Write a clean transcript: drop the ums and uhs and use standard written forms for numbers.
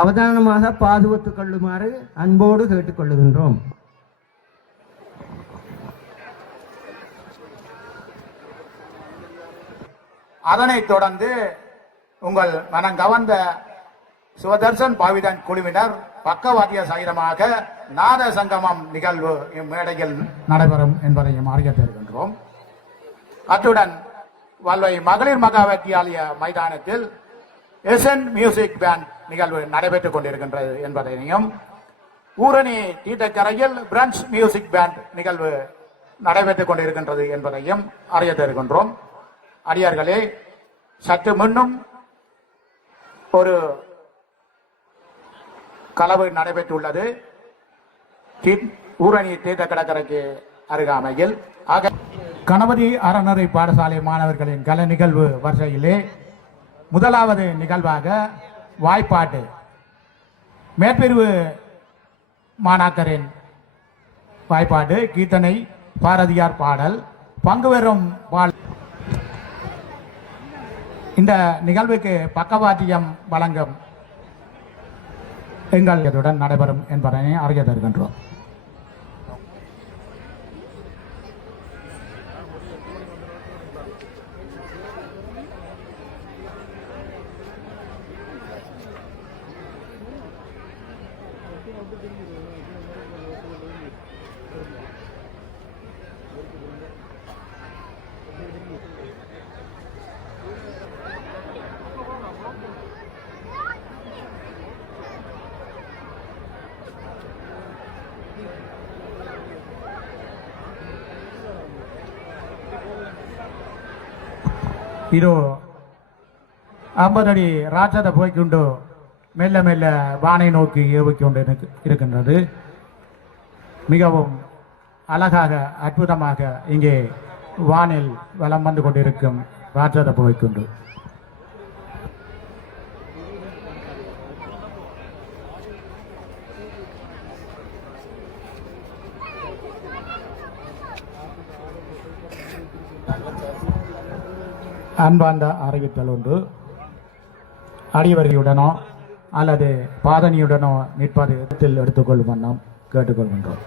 அவதானமாக பாதுகாத்துக் கொள்ளுமாறு அன்போடு கேட்டுக்கொள்ளுகின்றோம். அதனைத் தொடர்ந்து உங்கள் மனம் கவர்ந்த சிவதர்சன் பாவிதன் குழுவினர் பக்கவாத்திய சகிதமாக நாத சங்கமம் நிகழ்வு இம்மேடையில் நடைபெறும் என்பதையும் அறிய தருகின்றோம். அத்துடன் வல்வை மகளிர் மகா வித்தியாலய மைதானத்தில் எஸ்என் மியூசிக் பேண்ட் நிகழ்வு நடைபெற்றுக் கொண்டிருக்கின்றது என்பதையும், ஊரணி தீட்டக்கரையில் பிரான்ச் மியூசிக் பேண்ட் நிகழ்வு நடைபெற்றுக் கொண்டிருக்கின்றது என்பதையும் அறிய தருகின்றோம். அடியார்களே, சற்று முன்னும் ஒரு களவு நடைபெற்றுள்ளது ஊரணி தீர்த்த கடற்கரைக்கு அருகாமையில். ஆக கணபதி அறநெறி பாடசாலை மாணவர்களின் கலை நிகழ்வு வரிசையிலே முதலாவது நிகழ்வாக வாய்ப்பாட்டு மேற்பிரிவு மாணாக்கரின் வாய்ப்பாட்டு கீர்த்தனை பாரதியார் பாடல் பங்கு பெறும் இந்த நிகழ்வுக்கு பக்கவாத்தியம் வழங்கும் எங்களுடன் நடைபெறும் என்பதை அறிய தருகின்றோம். இது 50 அடி ராட்சத போய்கொண்டு மெல்ல மெல்ல வானை நோக்கி ஏவிக்கொண்டு இருக்கின்றது. மிகவும் அழகாக அற்புதமாக இங்கே வானில் வலம் வந்து கொண்டிருக்கும் ராட்சத போய்கொண்டு அன்பார்ந்த அறிவித்தல் ஒன்று. அடிவரியுடனோ அல்லது பாதனியுடனோ நிற்பது எடுத்துக்கொள்ளும் வண்ணம் கேட்டுக்கொள்கின்றோம்.